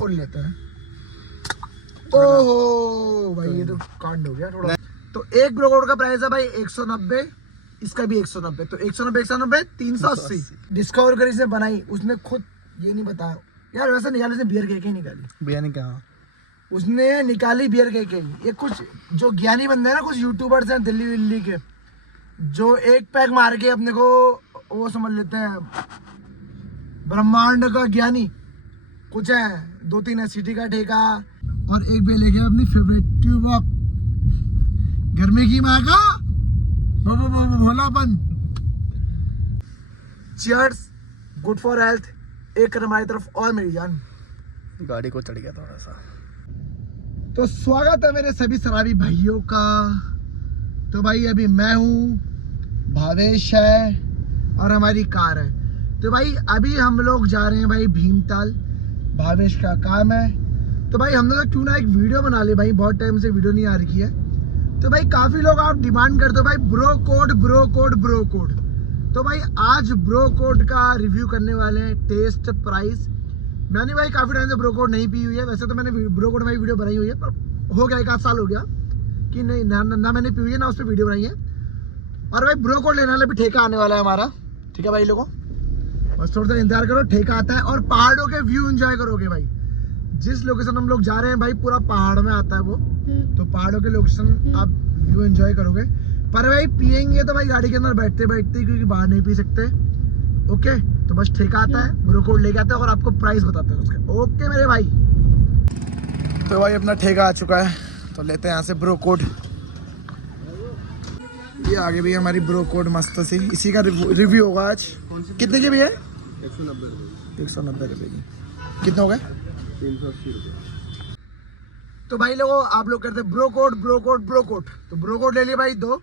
खोल लेते हैं। ओहो भाई ये तो कांड हो गया थोड़ा। तो एक ब्रो कोड का प्राइस है भाई 190, इसका भी 190, तो 190 190 380। डिस्कवर कर इसने बनाई, उसने खुद ये नहीं बताया यार, वैसे निकाली उसने बियर केक ही निकाली। बियर नहीं कहा, उसने निकाली बियर केक ही। ये कुछ जो ज्ञानी बंदे हैं ना, कुछ यूट्यूबर्स हैं दिल्ली विल्ली के, जो एक पैक मार के अपने को वो समझ लेते हैं ब्रह्मांड का ज्ञानी। कुछ है 2-3 सिटी का ठेका, और एक भी लेके अपनी फेवरेट ट्यूब अप घर में की माँ का भोलापन। Cheers, good for health. एक हमारी तरफ और मेरी जान। गाड़ी को चढ़ गया थोड़ा सा। तो स्वागत है मेरे सभी शराबी भाइयों का। तो भाई अभी मैं हूँ, भावेश है और हमारी कार है। तो भाई अभी हम लोग जा रहे हैं भाई भीमताल, भावेश का काम है। तो भाई हमने तो क्यों ना एक वीडियो बना ले भाई, बहुत टाइम से वीडियो नहीं आ रही है। तो भाई काफ़ी लोग आप डिमांड करते हो भाई bro code bro code bro code. तो भाई आज ब्रो कोड का रिव्यू करने वाले हैं, टेस्ट प्राइस। मैंने भाई काफ़ी टाइम से ब्रो कोड नहीं पी हुई है, वैसे तो मैंने ब्रो कोड में वीडियो बनाई हुई है, पर हो गया 1-8 साल हो गया कि नहीं ना मैंने पी हुई है ना उस पर वीडियो बनाई है। और भाई ब्रो कोड लेने वाला भी ठेका आने वाला है हमारा, ठीक है भाई लोगों, बस थोड़ा सा इंतजार करो, ठेका आता है। और पहाड़ों के व्यू एंजॉय करोगे भाई। जिस लोकेशन हम लोग जा रहे हैं भाई पूरा पहाड़ में आता है वो, तो पहाड़ों के लोकेशन आप व्यू एंजॉय करोगे। पर भाई पियेंगे तो भाई गाड़ी के अंदर बैठते बैठते, क्योंकि बाहर नहीं पी सकते। ओके, तो बस ठेका आता है, ब्रो कोड लेके आता है और आपको प्राइस बताते हैं उसका। ओके मेरे भाई। तो भाई अपना ठेका आ चुका है, तो लेते हैं यहाँ से ब्रो कोड। ये आगे भी हमारी ब्रो कोड मस्त सी, इसी का रिव्यू होगा आज। कितने की भी है? 190 रुपये की। कितने हो गए? 380 रुपये। तो भाई लोगों, आप लोग करते हैं bro code bro code bro code, तो ब्रो कोड ले लिए भाई 2।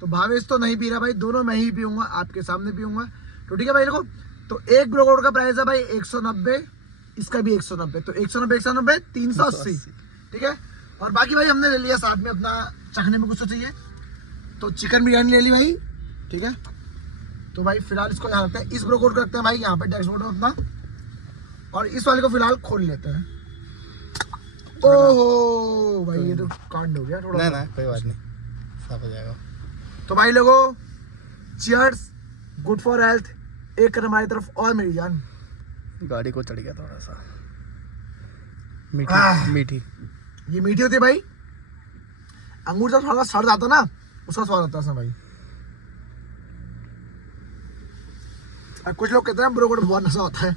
तो भावेश तो नहीं पी रहा भाई, दोनों मैं ही पीऊंगा, आपके सामने पीऊंगा। तो ठीक है भाई लोगों, तो एक ब्रो कोड का प्राइस है भाई 190, इसका भी 190, तो 190 190 380, ठीक है। और बाकी भाई हमने ले लिया साथ में अपना चखने में कुछ तो चाहिए, तो चिकन बिरयानी ले ली भाई, ठीक है। तो भाई फिलहाल इसको यहाँ रखते हैं, इस ब्रो कोड करते हैं भाई यहाँ पे डैशबोर्ड में अपना, और इस वाले को फिलहाल खोल लेते हैं। ओहो भाई ये तो कांड हो गया थोड़ा। ना कोई बात नहीं, साफ हो जाएगा। तो भाई लोगों, चीयर्स, गुड फॉर हेल्थ। एक हमारी तरफ और मेरी जान। गाड़ी को चढ़ गया थोड़ा सा। मीठी मीठी, ये मीठी होती है भाई। अंगूर जब थोड़ा सड़ जाता ना, उसका स्वाद आता है भाई। अब कुछ लोग कहते हैं ब्रो कोड बहुत नशा होता है।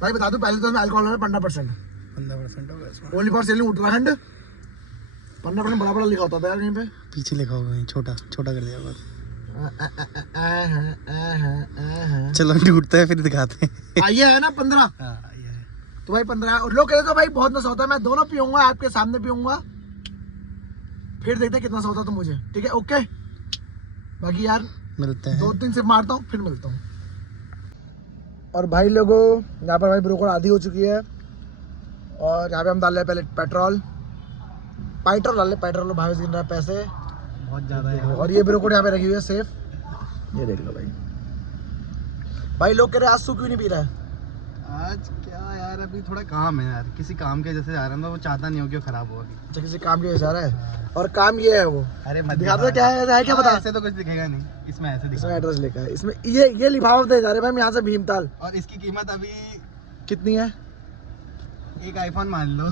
भाई बता दूं, पहले तो इसमें अल्कोहल है 15% होगा इसमें। Only for selling Uttarakhand. 15% बड़ा बड़ा लिखा होता था यार कहीं पे, पीछे लिखा होगा, छोटा छोटा कर दिया बस। चलो ढूंढते हैं फिर दिखाते हैं। ये है ना 15। ये है। तो भाई 15 और लोग कहते हैं भाई बहुत नशा होता है। मैं दोनों पीऊंगा, आपके सामने पीऊंगा, फिर देखते हैं कितना सा होता तो मुझे, ठीक है। ओके, बाकी यार मिलते हैं, 2-3 सिप मारता हूँ फिर मिलता हूँ। और भाई लोगों, यहाँ पर भाई ब्रो कोड आधी हो चुकी है, और यहाँ पे हम डाल रहे हैं पहले पेट्रोल डाल रहे, पेट्रोल भाई गिन रहा है पैसे बहुत ज़्यादा है। और ये ब्रो कोड यहाँ पे रखी हुई है सेफ, ये देख लो भाई। भाई लोग कह रहे आज तू क्यों नहीं पी रहा है? आज क्या यार, अभी थोड़ा काम है यार, किसी काम के जैसे जा रहा था, वो चाहता नहीं हो कि खराब हो। अच्छा, किसी काम की वजह से आ रहा है, और काम ये है वो। अरे दिखा दो क्या है क्या पता। ऐसे तो कुछ दिखेगा नहीं, इसमें ऐसे इसमें दिखेगा। एड्रेस लिखा है, इसमें ये लिफाफा दे जा रहे हैं भाई यहाँ से भीमताल। और इसकी कीमत अभी कितनी है? एक आईफोन मान लो।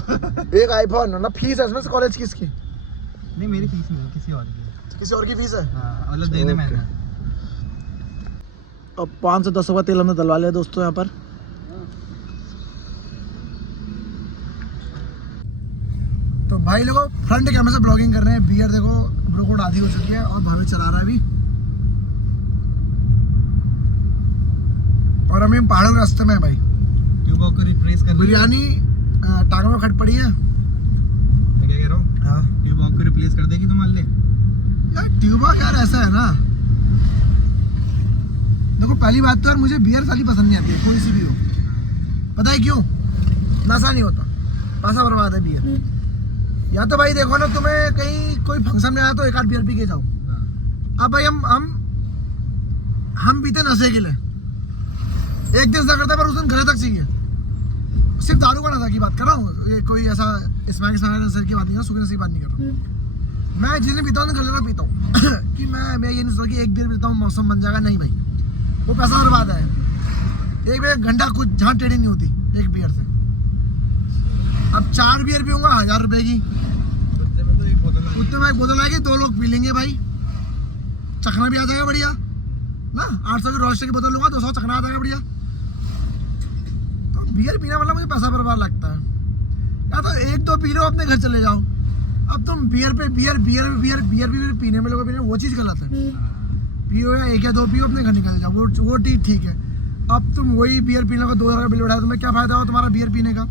एक आईफोन ना, फीस है इसमें कॉलेज की इसकी? नहीं मेरी फीस नहीं, किसी और की। किसी और की फीस है? हाँ, मतलब देने मैंने। अब 5 से 10 का तेल हमने डलवा लिया दोस्तों यहाँ पर। तो भाई लोगों फ्रंट कैमरे से ब्लॉगिंग कर रहे हैं। बियर देखो ब्रो कोड आधी हो चुकी है और भाभी चला रहा है अभी, और हम पहाड़ों के रास्ते में है भाई। ट्यूबो को रिप्लेस कर बिरयानी टांगों में खट पड़ी है। मैं क्या कह रहा हूँ, हाँ ट्यूबो को रिप्लेस कर देगी तो मान ले यार। ट्यूबा यार ऐसा है ना, देखो पहली बात तो यार मुझे बियर साली पसंद नहीं आती है, कोई सी भी हो। पता है क्यों? नशा नहीं होता, पैसा बर्बाद है बियर। या तो भाई देखो ना, तुम्हें कहीं कोई फंक्शन में आया तो 1-8 बियर पी के जाओ। अब भाई हम पीते नशे के लिए, एक दिन ऐसा करता है पर उस दिन घर तक चाहिए। सिर्फ दारू का नशा की बात कर रहा हूँ, ये कोई ऐसा स्मैक नशे की बात नहीं है, सुबह नशे की बात नहीं कर रहा हूँ। मैं जितने पीता हूँ घर पीता हूँ कि मैं ये नहीं सोचता कि एक बियर पीता हूँ मौसम बन जाएगा, नहीं भाई, वो पैसा बर्बाद है। एक बियर घंटा कुछ जहाँ टेढ़ी नहीं होती एक बियर से। अब 4 बियर पीऊंगा 1000 रुपए की, उतने में एक बोतल आएगी, 2 लोग पी लेंगे भाई, चखना भी आ जाएगा बढ़िया ना। 800 की रोस्टर की बोतल लूंगा, 200 चखना आ जाएगा बढ़िया। तो बियर पीना मतलब मुझे पैसा बर्बाद लगता है। या तो 1-2 पी लो अपने घर चले जाओ। अब तुम बियर पे beer beer beer beer beer पीने में लोगों पीने, वो चीज़ गलत है। पियो या 1 या 2 पियो, अपने घर निकल जाओ, वो ठीक है। अब तुम वही बियर पीने का 2000 का बिल बढ़ाया, तुम्हें क्या फायदा हो तुम्हारा बियर पीने का?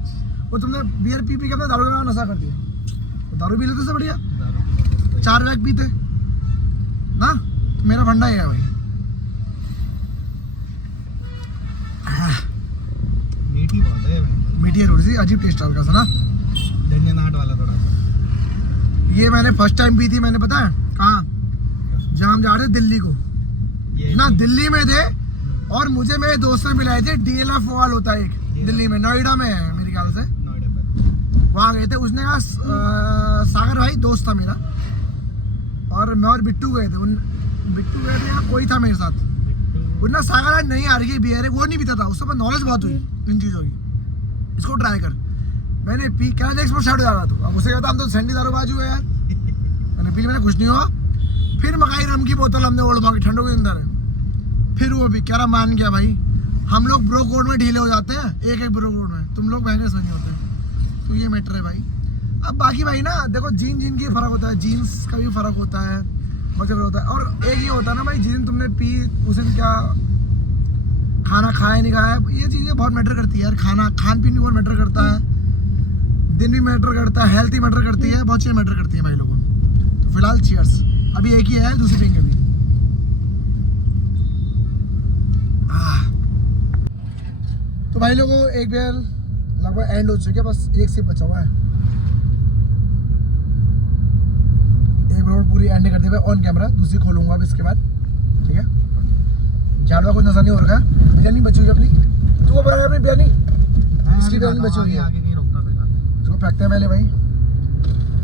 वो तुमने बियर पी के अपना दारू का नशा कर दिया। तो दारू पी लेते से बढ़िया 4 बैग पीते ना। तो मेरा फंडा है भाई। मीठी बहुत है, मीठी है थोड़ी सी, अजीब टेस्ट है हल्का सा ना, झंझनाहट वाला थोड़ा सा। ये मैंने फर्स्ट टाइम पी थी, मैंने पता है कहाँ, जहाँ हम जा रहे थे दिल्ली को ना, दिल्ली में थे और मुझे मेरे दोस्त ने मिलाए थे। DLF मॉल होता है एक दिल्ली में, नोएडा में है मेरे ख्याल से, वहाँ गए थे। उसने कहा सागर भाई दोस्त था मेरा, और मैं और बिट्टू गए थे। बिट्टू गए थे या कोई था मेरे साथ, उन्हें सागर आज नहीं आ रही बियर है, वो नहीं पीता था, उससे पर नॉलेज बहुत हुई इन चीज़ों की, इसको ट्राई कर। मैंने पी, क्या एक्सपोर्ट शार्ट हो जा रहा था। अब उसे कहता हम तो सैंडी दारूबाजू है यार, मैंने पी, मैंने कुछ नहीं हुआ। फिर मकाई रम की बोतल हमने ओल्ड मांगी ठंडों के अंदर है, फिर वो भी कह रहा मान गया भाई। हम लोग ब्रो कोड में ढीले हो जाते हैं, एक ब्रो कोड में, तुम लोग महंगे नहीं होते। तो ये मैटर है भाई। अब बाकी भाई ना देखो, जीन की फ़र्क होता है, जीन्स का भी फ़र्क होता है, बहुत ज़्यादा होता है। और एक ये होता है ना भाई, जिस दिन तुमने पी उस दिन क्या खाना खाया नहीं खाया, ये चीज़ें बहुत मैटर करती है यार। खान पीन भी बहुत मैटर करता है, दिन भी मैटर करता है, हेल्थ भी मैटर करती है, बहुत चीज़ें मैटर करती है भाई लोगों। तो फिलहाल चीयर्स, अभी एक ही है, दूसरी पियेंगे अभी। तो भाई लोगों एक बियर लगभग एंड हो चुके, बस एक सिप बचा हुआ है। एक राउंड पूरी एंड करते हुए ऑन कैमरा, दूसरी खोलूंगा अब इसके बाद, ठीक है। झाड़वा कुछ नजर नहीं हो रखा है। बिरयानी बची हुई अपनी, तू को अपनी बिरयानी, इसकी बिरयानी बची हुई है, आगे नहीं रोकना पड़ेगा, इसको फेंकते हैं पहले भाई।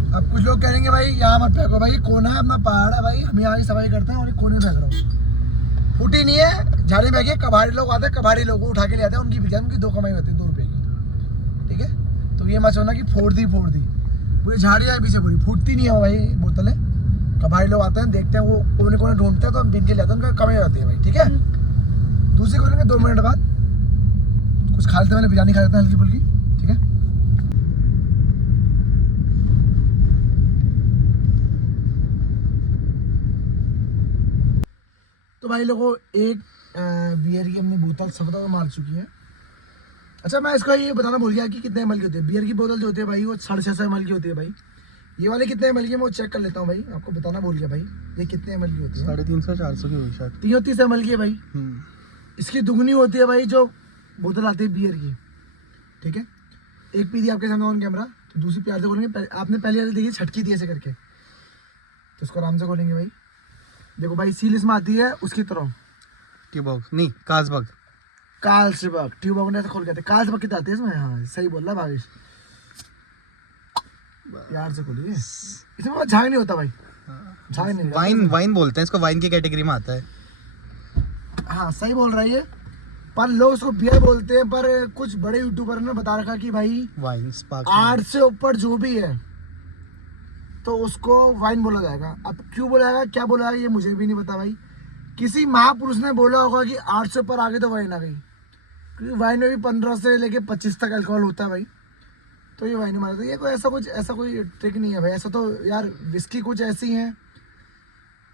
अब कुछ लोग कहेंगे भाई यहाँ मत फेंको भाई, कोना है अपना, पहाड़ है भाई, हम यहाँ की सफाई करते हैं और कोने फेंक रहा हूँ। फूटी नहीं है, झाड़ी फेंकी, कबाड़ी लोग आते हैं, कबाड़ी लोग उठा के ले आते हैं, उनकी बिरयानी, उनकी 2 कमाई होती है 2 रुपये की, ठीक है। तो ये मत सोचना कि फोड़ दी पूरी झाड़ी है पीछे, पूरी फूटती नहीं है भाई बोतलें। कबाड़ी लोग आते हैं, देखते हैं, वो कोने कोने ढूंढते हैं, तो हम बिन के ले आते हैं, उनका कमाई होती है भाई, ठीक है। दूसरी खोलेंगे 2 मिनट बाद, कुछ खा लेते हैं, मैंने बिरयानी खा लेते हैं हल्की फुल्की, ठीक है। तो भाई लोगों एक बियर की अपनी बोतल सफेदा मार चुकी है। अच्छा मैं इसका ये बताना भूल गया कि कितने ml की होती है बियर की बोतल जो होती है भाई, वो 650 ml की होती है भाई। ये वाले कितने ml की है मैं वो चेक कर लेता हूँ भाई, आपको बताना भूल गया भाई, ये कितने ml की होती है? 350-400 की हुई शायद, 330 ml की है भाई। इसकी दुगनी होती है भाई जो बोतल आती है बियर की, ठीक है। एक पी दी आपके सामने ऑन कैमरा, तो दूसरी प्यार से खोलेंगे। आपने पहले वाली देखी छटकी थी ऐसे करके, तो इसको आराम से खोलेंगे भाई। देखो भाई सील इसमें आती है उसकी तरह, ट्यूबॉग नहीं, कार्लसबर्ग ट्यूबॉग ने ऐसे खोल के आते, कार्लसबर्ग कितनी आती है इसमें? हाँ सही बोल रहा भावेश, प्यार से खोलिए, इसमें बहुत झाग नहीं होता भाई, झाग नहीं। वाइन बोलते हैं इसको, वाइन की कैटेगरी में आता है। हाँ सही बोल रहा है ये, पर लोग उसको बियर बोलते हैं, पर कुछ बड़े यूट्यूबर ने बता रखा कि भाई वाइन 8 से ऊपर जो भी है तो उसको वाइन बोला जाएगा। अब क्यों बोला जाएगा, क्या बोला जाएगा, ये मुझे भी नहीं पता भाई। किसी महापुरुष ने बोला होगा कि 8 से ऊपर आगे तो वाइन आ गई, क्योंकि वाइन में भी 15 से लेके 25 तक अल्कोहल होता है भाई, तो ये वाइन मारा था। ये कोई ऐसा कोई ट्रिक नहीं है भाई। ऐसा तो यार विस्की कुछ ऐसी है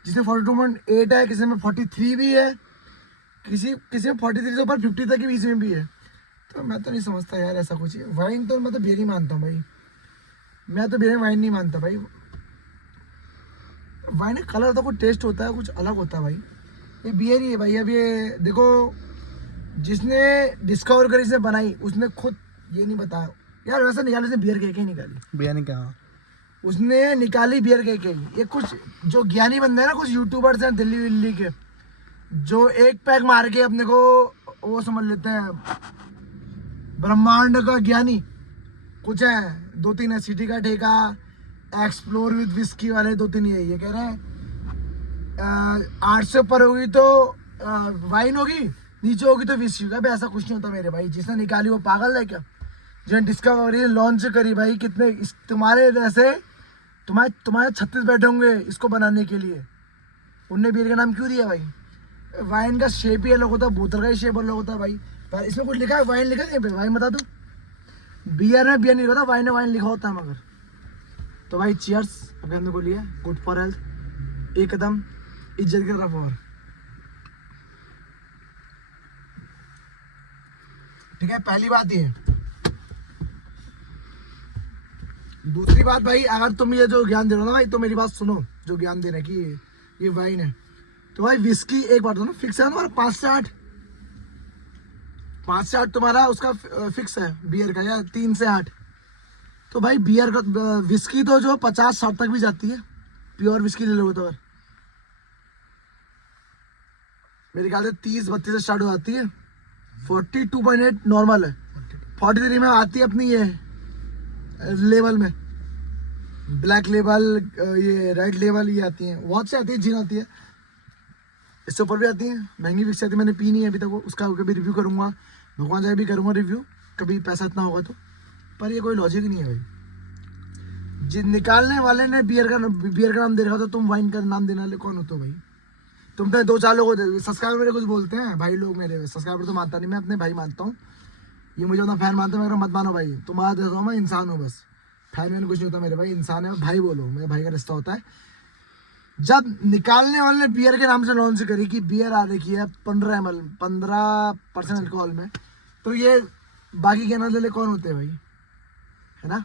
जिसमें 42.8 है, किसी में 43 भी है, किसी में 43 से ऊपर 50 तक के बीच में भी है। तो मैं तो नहीं समझता यार ऐसा कुछ। वाइन तो मैं तो बियर ही मानता हूँ भाई, मैं तो बियर वाइन नहीं मानता भाई। वाइन का कलर तो कुछ टेस्ट होता है, कुछ अलग होता है भाई। ये बियर ही है भाई। अब ये देखो, जिसने डिस्कवर करी, जिसने बनाई, उसने खुद ये नहीं बताया यार। वैसे निकाली उसने बियर के निकाली, बियर नहीं क्या, उसने निकाली बियर के। ये कुछ जो ज्ञानी बंदे हैं ना, कुछ यूट्यूबर्स हैं दिल्ली के, जो एक पैक मार के अपने को वो समझ लेते हैं ब्रह्मांड का ज्ञानी कुछ है, 2-3 है, सिटी का ठेका, एक्सप्लोर विद विस्की वाले 2-3 ये कह रहे हैं 8 से ऊपर होगी तो वाइन होगी, नीचे होगी तो विस्की का। ऐसा कुछ नहीं होता मेरे भाई, जिसने निकाली वो पागल है क्या? जिन्हें डिस्कवरी लॉन्च करी भाई, कितने तुम्हारे जैसे तुम्हारे 36 बैठे होंगे इसको बनाने के लिए, उनने बियर का नाम क्यों दिया भाई? वाइन का शेप ही अलग होता है, बोतल का ही शेप अलग होता है भाई। पर इसमें कुछ लिखा है, वाइन लिखा है? वाइन बता दो, बियर में बियर नहीं लिखा, वाइन में वाइन लिखा होता है मगर। तो भाई चियर्स अभी हमने को लिया, गुड फॉर हेल्थ, एकदम इज्जत के तरफ। और ठीक है, पहली बात ये। दूसरी बात भाई, अगर तुम ये जो ज्ञान दे रहे हो ना भाई, तो मेरी बात सुनो, जो ज्ञान दे रहे हैं कि ये वाइन है, तो भाई विस्की एक बात ना फिक्स है तुम्हारा 5 से 8, 5 से 8 तुम्हारा उसका फिक्स है बियर का, या 3 से 8। तो भाई बियर का विस्की तो जो 50-60 तक भी जाती है, प्योर विस्की ले लो तो मेरे ख्याल से 30-32 से स्टार्ट हो जाती है, 42.8 नॉर्मल है, 43 में आती है अपनी ये लेवल में, ब्लैक लेवल, ये रेड लेवल, ये आती है, बहुत से आती है, जिन आती है, इससे ऊपर भी आती है, महंगी विक्स आती है, मैंने पी नहीं है अभी तक वो, उसका कभी रिव्यू करूंगा, भगवान जाए भी करूंगा रिव्यू, कभी पैसा इतना होगा तो। पर ये कोई लॉजिक नहीं है भाई, जिन निकालने वाले ने बियर का नाम दे रखा था, तुम वाइन का नाम देने वाले कौन होते हो भाई? तुम तो 2-4 लोग सब्सक्राइबर मेरे कुछ बोलते हैं भाई, लोग मेरे सब्सक्राइबर तो मानता नहीं, मैं अपने भाई मानता हूँ, ये मुझे अपना फैन मानते हैं, मगर मत मानो भाई, तुम्हारा देखो मैं इंसान हूँ बस, फैन मैंने कुछ नहीं होता मेरे भाई, इंसान है, भाई बोलो, मेरे भाई का रिश्ता होता है। जब निकालने वाले ने बियर के नाम से लॉन्च करी कि बियर आ रखी है 15% अल्कोहल में, तो ये बाकी कहना ले कौन होते हैं भाई, है ना?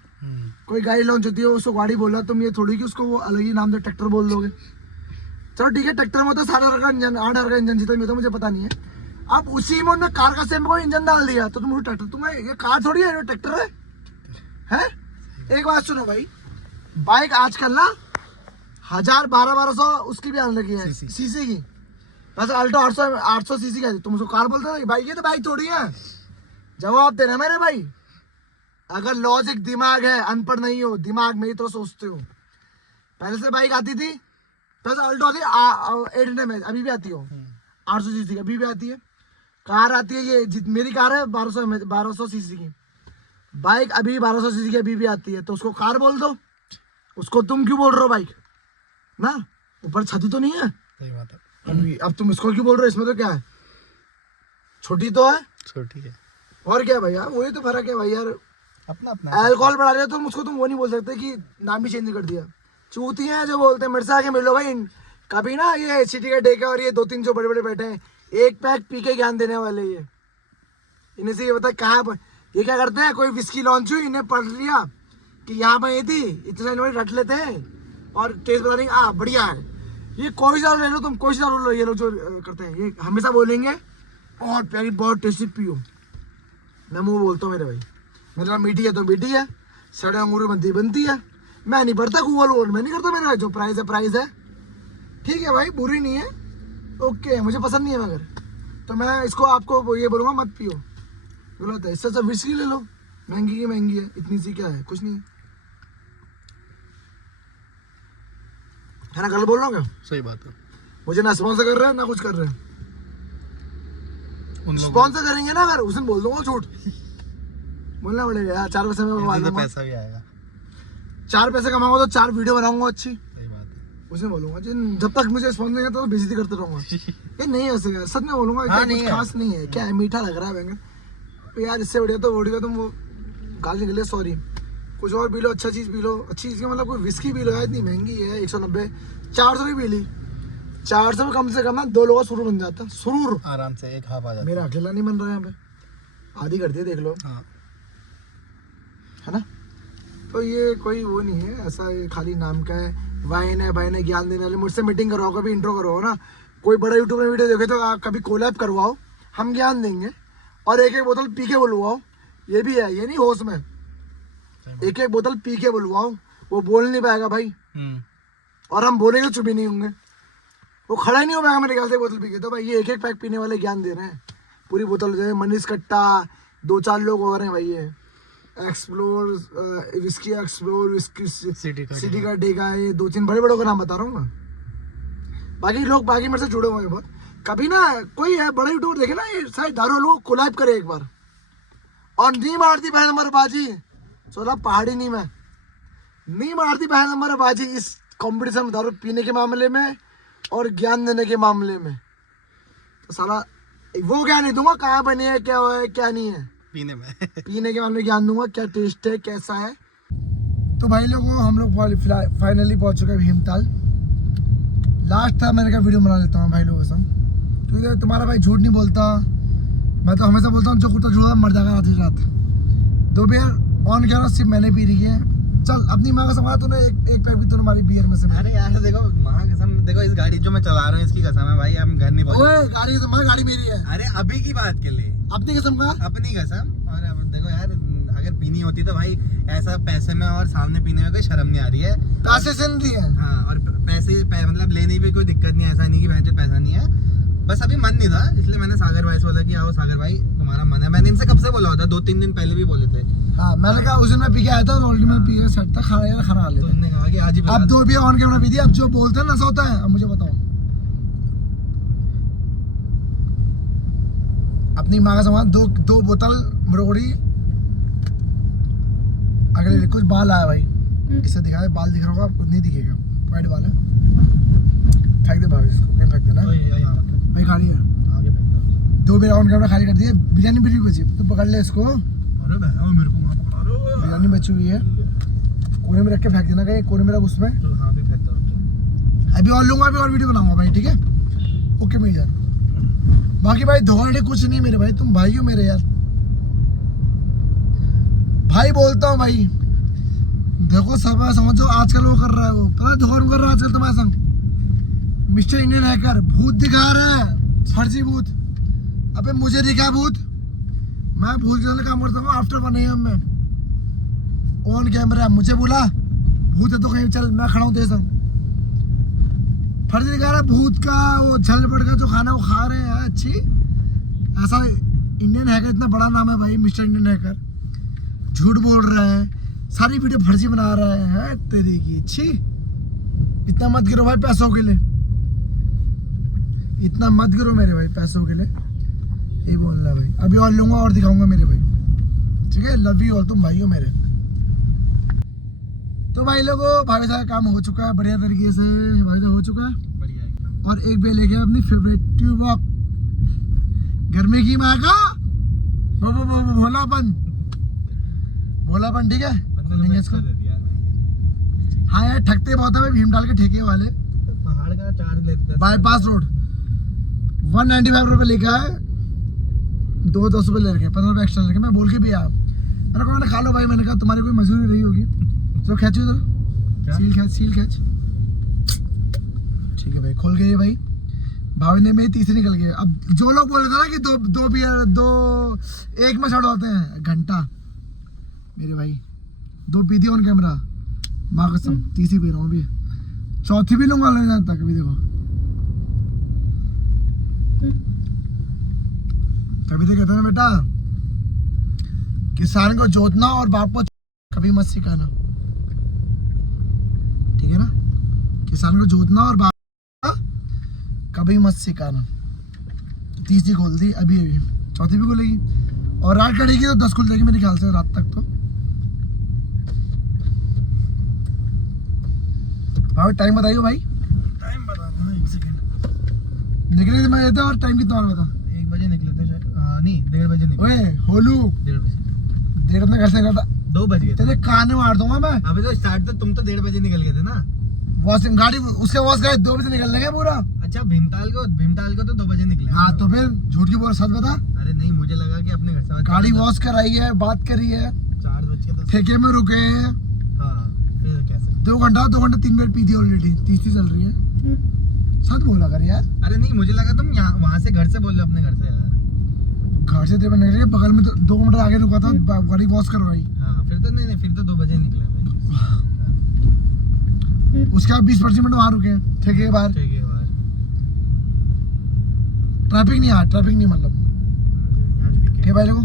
कोई गाड़ी लॉन्च होती है, उसको गाड़ी बोला, तुम ये थोड़ी कि उसको वो अलग ही नाम से ट्रैक्टर बोल दोगे। चलो ठीक है, ट्रैक्टर में होता है 7,000 का इंजन, 8,000 का इंजन जितना भी होता, मुझे पता नहीं है। अब उसी में उन्होंने कार का सेम कोई इंजन डाल दिया, तो तुम ट्रैक्टर, तुम्हें ये कार थोड़ी है, ट्रैक्टर है? एक बात सुनो भाई, बाइक आजकल ना 1,000-1,200 उसकी भी आने लगी है, सीसी की। वैसे अल्टो 800 सीसी का, तुम उसको कार बोलते हो भाई? ये तो बाइक थोड़ी है। जवाब देना मेरे भाई, अगर लॉजिक दिमाग है, अनपढ़ नहीं हो, दिमाग में ही तो सोचते हो। पहले से बाइक आती थी, पहले अल्टो आती 800 में, अभी भी आती हो, 800 सीसी की अभी भी आती है। कार आती है, ये मेरी कार है 1200 सीसी की, बाइक अभी 1200 सीसी की अभी भी आती है, तो उसको कार बोल दो, उसको तुम क्यों बोल रहे हो बाइक ना? ऊपर छतरी तो नहीं है, सही बात है। अब तुम इसको क्यों बोल रहे हो? इसमें तो क्या है, छोटी तो है, छोटी है, और क्या भाई यार, वही तो फर्क है भाई यार, अपना अपना अल्कोहल बढ़ा रहे हो तुम उसको, तुम वो नहीं बोल सकते कि नाम ही चेंज कर दिया। चूतियां हैं जो बोलते हैं, मेरे से आके मिलो भाई कभी ना, ये सिटी का ठेका और ये 2-3 जो बड़े बड़े बैठे हैं, एक पैक पी के ज्ञान देने वाले, ये इन्हें से ये बता कहाँ पर ये क्या करते हैं, कोई विस्की लॉन्च हुई, इन्हें पढ़ लिया कि यहाँ पर ये थी, इतने लोग रट लेते हैं और टेस्ट बता देंगे बढ़िया है। ये कोई सा ले लो तुम, कोई सा लो, ये लोग जो करते हैं ये हमेशा बोलेंगे बहुत प्यारी, बहुत टेस्टी पियो। मैं मुँह बोलता हूँ मेरे भाई, मेरे पास मीठी है तो मीठी है, सड़े अंगूर बनती बनती है, मैं नहीं बढ़ता गूगल वोल, मैं नहीं करता मेरे भाई, जो प्राइस है प्राइस है, ठीक है भाई, बुरी नहीं है, ओके, मुझे पसंद नहीं है मगर, तो मैं इसको आपको ये बोलूँगा मत पियो, गलत है। इससे सब विस्की ले लो, महंगी की महंगी है, इतनी सी क्या है, कुछ नहीं है ना, गलत बोल रहा हूँ क्या? सही बात है। मुझे ना स्पॉन्सर कर रहे हैं ना कुछ कर रहे हैं, स्पॉन्सर करेंगे ना अगर, उस दिन बोल दूंगा झूठ, बोलना पड़ेगा यार, 4 पैसे में तो पैसा भी आएगा, 4 पैसे कमाऊंगा तो 4 वीडियो बनाऊंगा अच्छी, सही बात है। उसे बोलूंगा जब तक मुझे स्पॉन्सर नहीं आता तो बेइज्जती करते रहूंगा। ये नहीं है वैसे, सच में बोलूंगा, हाँ, कुछ खास नहीं है, क्या है, मीठा लग रहा है बैंगन, तो यार इससे बढ़िया तो बढ़िया तुम वो गाली निकले, सॉरी, कुछ और पी लो, अच्छा चीज़ पी लो, अच्छी चीज़ का मतलब कोई विस्की पी लो यार, इतनी महंगी है, 190, 400 की पी ली, 400 में कम से कम ना 2 लोगों का सुरूर बन जाता, सुरूर आराम से एक हाफ आ जाता मेरा अकेला नहीं बन रहा है यहाँ पे, आधी कर दिया देख लो, हाँ। है ना? तो ये कोई वो नहीं है ऐसा, ये खाली नाम का है, वाइन है, भाई ने ज्ञान देने वाले, मुझसे मीटिंग करवाओ, कभी इंट्रो करवाओ ना, कोई बड़ा यूट्यूब में वीडियो देखे तो आप कभी कोलैब करवाओ, हम ज्ञान देंगे, और एक बोतल पी के बुलवाओ, ये भी है, ये नहीं होश में, एक बोतल पी के बुलवाओ, वो बोल नहीं पाएगा भाई, और हम बोलेंगे चुप ही नहीं होंगे, वो खड़ा ही नहीं हो पाएगा मेरे ख्याल से बोतल पी के, तो भाई ये एक पैक पीने वाले ज्ञान दे रहे हैं, पूरी बोतल जो है, मनीष कट्टा, 2-4 लोग और हैं भाई। ये एक्सप्लोर विस्की सिटी का डेगा है, 2-3 बड़े बड़ों का नाम बता रहा हूँ मैं। बाकी लोग बाकी मेरे से जुड़े हुए हैं बहुत। कभी ना कोई है बड़ा यूट्यूबर देखे ना, ये सारे दारू लोग कोलैब करे एक बार और नहीं मारती बहन हमारे बाजी, सोला पहाड़ी नहीं मारती बहन हमारे बाजी इस कंपटीशन में, दारू पीने के मामले में और ज्ञान देने के मामले में। तो साला वो क्या नहीं दूंगा कहाँ बनी है, क्या है क्या नहीं है, पीने के मामले में ज्ञान दूंगा, क्या टेस्ट है कैसा है। तो भाई लोगों हम लोग फाइनली पहुंच चुके हैं भीमताल। लास्ट था मैंने कहा वीडियो बना लेता हूँ भाई लोगों के संग, क्योंकि तुम्हारा भाई झूठ नहीं बोलता। मैं तो हमेशा बोलता हूँ जो कुत्ता झूठा मर जाएगा रात ही रात। 2 बियर ऑन किया सिर्फ मैंने पी रही है। चल अपनी माँ का समा तूने एक पैक भी तूने हमारी बियर में से। अरे यार देखो माँ कसम, देखो इस गाड़ी जो मैं चला रहा हूँ इसकी कसम है भाई, हम घर नहीं पहुंचे। ओए गाड़ी कसम है, गाड़ी मेरी है। अरे अभी की बात के लिए अपनी कसम का, अपनी कसम। और अब देखो यार अगर पीनी होती तो भाई ऐसा पैसे में और सामने पीने में कोई शर्म नहीं आ रही है। पैसे से नहीं है। हाँ, और मतलब लेने पे कोई दिक्कत नहीं है, ऐसा नहीं कि भैंस पैसा नहीं है, बस अभी मन नहीं था, इसलिए मैंने सागर भाई से बोला कि आओ सागर भाई तुम्हारा मन है। मैंने इनसे कब से बोला होता, 2-3 दिन पहले भी बोले थे। हाँ मैंने कहा उस दिन मैं पी के आया था, ऑलरेडी मैं पी के सेट था, खाना तो लेते। उन्होंने कहा कि आज ही अब 2 बियर ऑन कैमरा पी दी, अब जो बोलते हैं नशा होता है। अब मुझे बताओ अपनी माँ का सामान, 2 बोतल मुरगुड़ी। अगले कुछ बाल आया भाई, इससे दिखा दे, बाल दिख रहा होगा आपको, नहीं दिखेगा, वाइट बाल है। फेंक दे भाई इसको, कहीं फेंक देना भाई, खाली है। 2 बियर ऑन कैमरा खाली कर दिए। बिरयानी बची, तो पकड़ ले इसको। अरे मेरे को वहां पकड़ा रो। बिरयानी बची हुई है, कोने में रख के फेंक देना कहीं, कोने में रख उसमें। तो हाँ भी फेंक दो। अभी और लूंगा, अभी और वीडियो बनाऊंगा भाई, ठीक है ओके मेरी जान। बाकी भाई धोने कुछ नहीं मेरे भाई, तुम भाई हो मेरे यार, भाई बोलता हूँ भाई। देखो सब समझो आजकल वो कर रहा है, वो पता धोन कर रहा है आजकल तुम्हारे संग। मिस्टर इंडियन हैकर भूत दिखा रहा है, फर्जी भूत। अबे मुझे दिखा भूत, मैं भूत के काम करता हूँ आफ्टर 1 AM में ऑन कैमरा। मुझे बोला भूत है तो कहीं चल, मैं खड़ा हूँ तेरे संग। फर्जी दिखा रहा है भूत का, वो झल पड़ का जो खाना वो खा रहे हैं। अच्छी ऐसा इंडियन हैकर, इतना बड़ा नाम है भाई मिस्टर इंडियन हैकर, झूठ बोल रहा है, सारी वीडियो फर्जी बना रहा है तेरी की। अच्छी इतना मत गिरो भाई पैसों के लिए, इतना मत गिरो मेरे भाई पैसों के लिए, ये बोलना भाई। अभी और लूंगा और दिखाऊंगा मेरे भाई, ठीक है। लव यू और तुम भाई हो मेरे। तो भाई लोगों भाभी साहब का काम हो चुका है बढ़िया तरीके से, भाभी साहब हो चुका है बढ़िया एकदम। और एक बे लेके अपनी फेवरेट ट्यूब अप गर्मी की माँ का भोलापन, ठीक है। खोलेंगे इसको। हाँ यार ठगते बहुत है भाई भीमताल के ठेके वाले। पहाड़ का चार्ज लेते हैं, बाईपास रोड 195 रुपये लिखा है, 10 रुपये ले रखे, 15 रुपये एक्स्ट्रा लेके। मैं बोल के भी आया, मैंने कहा मैंने खा लो भाई, मैंने कहा तुम्हारी कोई मजदूरी रही होगी तो खींचो तो सील खींच, ठीक है भाई। खोल गए भाई, भाभी ने मेरी तीसरी निकल गई। अब जो लोग बोल रहे थे ना कि दो बियर 2 एक में छड़ होते हैं, घंटा मेरे भाई 2 पी दी ऑन कैमरा, माँ कसम। तीसरी पी रहा हूँ अभी, चौथी भी लूंगा लेने तक। अभी देखो कभी तो कहते हैं बेटा, किसान को जोतना और बाप को कभी मत सिखाना, ठीक है ना। किसान को जोतना और बाप को कभी मत सिखाना। तीसरी खोल दी अभी, चौथी भी खुलेगी और रात कटेगी तो 10 खुल जाएगी मेरे ख्याल से रात तक। तो भाई टाइम बताइए भाई, टाइम बता दो 1 सेकंड। निकले थे मैं ये था, और टाइम कितना और बता। 1 बजे निकले थे शायद, नहीं 1:30 बजे निकले। ओए होलू 1:30 बजे, देर अपने घर से निकला था, 2 बज गए थे। तेरे कान मार दूंगा मैं। अभी तो स्टार्ट तो तुम तो 1:30 बजे निकल गए थे ना। वॉशिंग गाड़ी उसके वॉश गए 2 बजे निकल लेंगे पूरा। अच्छा भीमताल को तो 2 बजे निकले। हाँ तो फिर झूठ की बोल, सच बता। अरे नहीं, मुझे लगा कि अपने घर से गाड़ी वॉश कराई है, बात करी है, 4:10 ठेके में रुके हैं। हाँ फिर कैसे? 2 घंटा 3 मिनट पी थी ऑलरेडी, तीसरी चल रही है। सच बोला कर यार। अरे नहीं, मुझे लगा तुम यहाँ वहाँ से घर से बोल रहे हो, अपने घर से यार। घर से तेरे निकले बगल में, तो 2 मिनट आगे रुका था, गाड़ी वॉश करवाई। हाँ फिर तो नहीं, फिर तो 2 बजे निकले भाई। उसके बाद 20-25 मिनट वहाँ रुके ठेके के बाहर। ठीक है बाहर। ट्रैफिक नहीं मतलब आज weekend। ठीक है भाई। देखो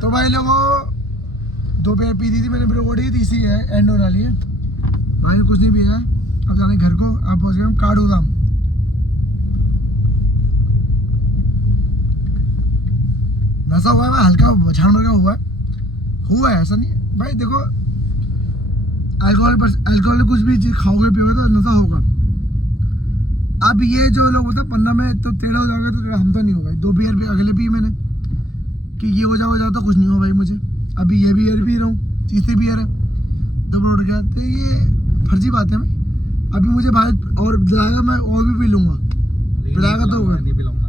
तो भाई लोगों 2 पेयर पी दी थी मैंने, ब्रोकोडी तीसरी है एंड होने वाली है भाई, कुछ नहीं पिया। अब जाने घर को, आप पहुंच गए काड़ू धाम। नशा हुआ है हल्का झाड़ का हुआ है ऐसा नहीं है भाई। देखो अल्कोहल कुछ भी चीज खाओगे पियोगे तो नशा होगा। अब ये जो लोग बोलते हैं 15 में तो टेढ़ा हो जाओगे, तो हम तो नहीं हो भाई। 2 बियर भी अगले पी मैंने कि ये हो जाओ तो कुछ नहीं हो भाई मुझे। अभी ये बियर पी रहा हूँ, तीसरी बियर है 2 मिनट गया, तो ये फर्जी बात है भाई। अभी मुझे भाई और दिलाएगा, मैं और भी पी लूंगा, पिलाएगा तो होगा। नहीं पिलाऊंगा,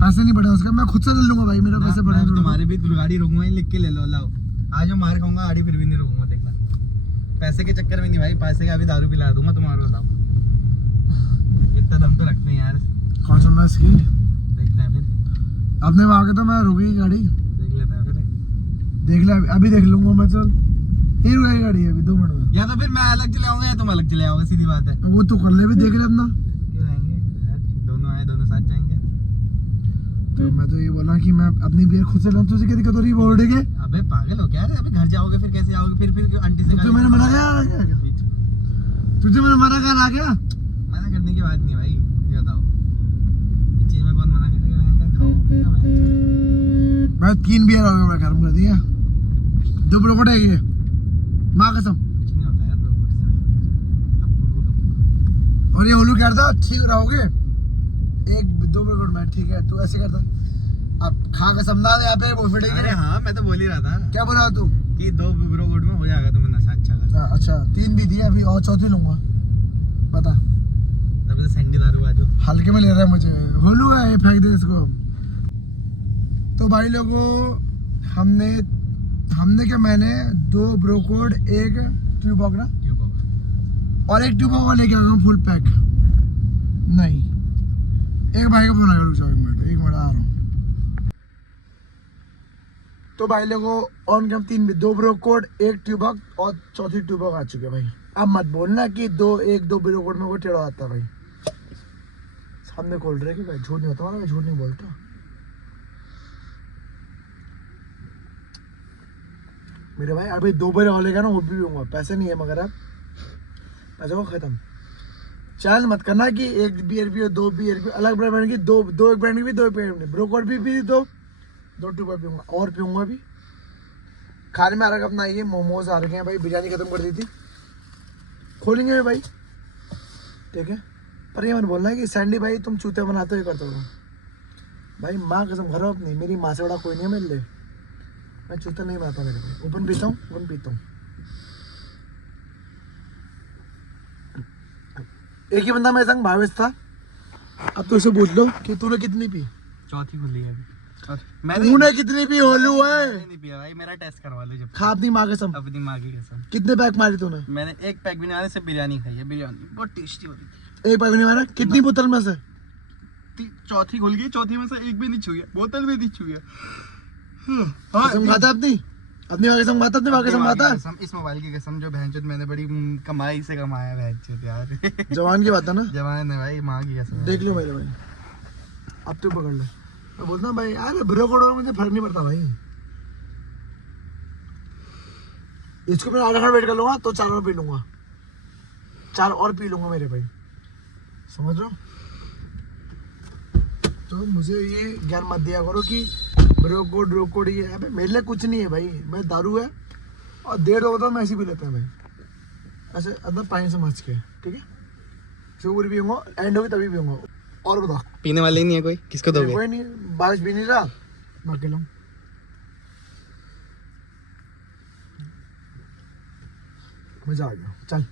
पैसे नहीं बढ़े उसका, मैं खुद से ले लूंगा भाई, मेरा पैसे बढ़े। तुम्हारी भी गाड़ी रोकूंगा, लिख के ले लो, लाओ आज जो मार खाऊंगा गाड़ी फिर भी नहीं रोकूंगा, देखना। पैसे के चक्कर में नहीं भाई, पैसे का अभी दारू पिला दूंगा तुम्हारे, बताओ इतना दम तो रखते हैं यार। कौन सा मैं स्किल देखते हैं फिर, आपने वहाँ के तो मैं रुकी गाड़ी, देख लेते हैं फिर, देख ले अभी देख लूंगा मैं। चल ये रुकेगी गाड़ी अभी 2 मिनट में, या तो फिर मैं अलग चले आऊंगा या तुम अलग चले आओगे, सीधी बात है। वो तो कर ले भी, देख ले अपना। क्यों जाएंगे दोनों, आए दोनों साथ जाएंगे। तो मैं तो ये बोला कि मैं अपनी बियर खुद से लाऊं, तुझे क्या दिक्कत हो रही है बोर्ड के? अबे पागल हो क्या? अभी घर जाओगे फिर कैसे आओगे? फिर आंटी से तो मैंने मना किया, तुझे मैंने मना करा क्या? मना करने की बात नहीं भाई, ये बताओ इस चीज में कौन मना करेगा? खाओ क्या भाई। मैं 3 बियर हो गए, मैं खत्म कर दिया। 2 ब्रोकोड है ये, माँ कसम। कुछ नहीं होता यार ब्रोकोड से। और ये होलू कह रहा था ठीक रहोगे 1-2 ब्रोकोड में, ठीक है तू ऐसे करता। अब खा कसम ना यहाँ पे वो फिटेगी। अरे हाँ, मैं तो बोल ही रहा था। क्या बोला तू? कि 2 ब्रोकोड में हो जाएगा तुम्हें नशा अच्छा खासा। अच्छा 3 भी दिए, अभी और चौथी लूंगा, बता। तब से सैंडी दारू आजो हल्के में ले रहा है मुझे, होलू है ये, फेंक दे इसको। तो भाई लोगों हमने क्या, मैंने 2 ब्रोकोड, 1 ट्यूबॉक ना, और 1 ट्यूबॉक और लेके आ गया फुल पैक। नहीं, एक भाई का फोन आया, रुक जाओ 1 मिनट आ रहा हूँ। तो भाई लोगों ऑन कैम 2 ब्रोकोड, 1 ट्यूबॉक और चौथी ट्यूबॉक आ चुके भाई। अब मत बोलना कि 2 ब्रोकोड में वो टेढ़ा आता भाई। सामने खोल रहे कि भाई झूठ नहीं होता, मैं झूठ नहीं बोलता। मेरे भाई अभी 2 बार और लेगा ना, वो भी पीऊंगा, पैसे नहीं है मगर अब पैसे को खत्म। चैलेंज मत करना कि 1 बियर पियो, 2 बियर पियो, अलग ब्रांड की 2 एक ब्रांड की भी 2 ब्रांड, ब्रोकोड भी पी 2 ट्यूबर पीऊंगा, और पीऊंगा भी। खाने में आ रहा अपना ये मोमोज आ रखे हैं भाई, बिरयानी खत्म कर दी थी, खोलेंगे भाई, ठीक है। पर ये मत बोलना है कि सैंडी भाई तुम चूते बनाते हो, करते हो भाई। माँ कसम घर अपनी, मेरी माँ से बड़ा कोई नहीं है मेरे लिए, मैं चूता नहीं बनाता मेरे भाई। ओपन पीता हूँ। एक ही बंदा मेरे संग भावेश था। अब तो उसे पूछ लो कि तूने कितनी पी? चौथी खुली है अभी। तूने कितनी पी? होलू है नहीं पिया भाई, मेरा टेस्ट करवा लो जब। खा अपनी माँ कसम, अपनी माँ की कसम। कितने पैक मारी तूने? मैंने 1 पैक भी नहीं मारा, सिर्फ बिरयानी खाई है। बिरयानी बहुत टेस्टी होती थी। 1 पैक नहीं मारा? कितनी बोतल में से? चौथी खुल गई, चौथी में से 1 भी नहीं छुई है, बोतल भी नहीं छुई है। कसम खाता अपनी माँ कसम खाता, अपनी माँ कसम खाता। इस मोबाइल की कसम, जो बहनचोद मैंने बड़ी कमाई से कमाया बहनचोद यार। जवान की बात है ना, जवान है भाई, माँ की कसम। देख लो मेरे भाई, अब तो पकड़ ले। मैं बोलता हूँ भाई यार ब्रोकोड और मुझे फर्क नहीं पड़ता भाई। इसको मैं आधा घंटा वेट कर लूंगा तो 4 और पी लूंगा, 4 और पी लूंगा मेरे भाई, समझ रहे हो? तो मुझे ये ज्ञान मत दिया करो कि ब्रोकोड ये है भाई, मेरे लिए कुछ नहीं है भाई। मैं दारू है और 1.5 होता मैं ऐसे पी लेता हूँ भाई, ऐसे अंदर पानी से मच के, ठीक है। शुगर पीऊंगा, एंड होगी तभी पीऊंगा। और बता, पीने वाले ही नहीं है कोई, किसको दोगे? कोई नहीं, बारिश भी नहीं रहा, मैं अकेला हूं। मजा आ गया, चल।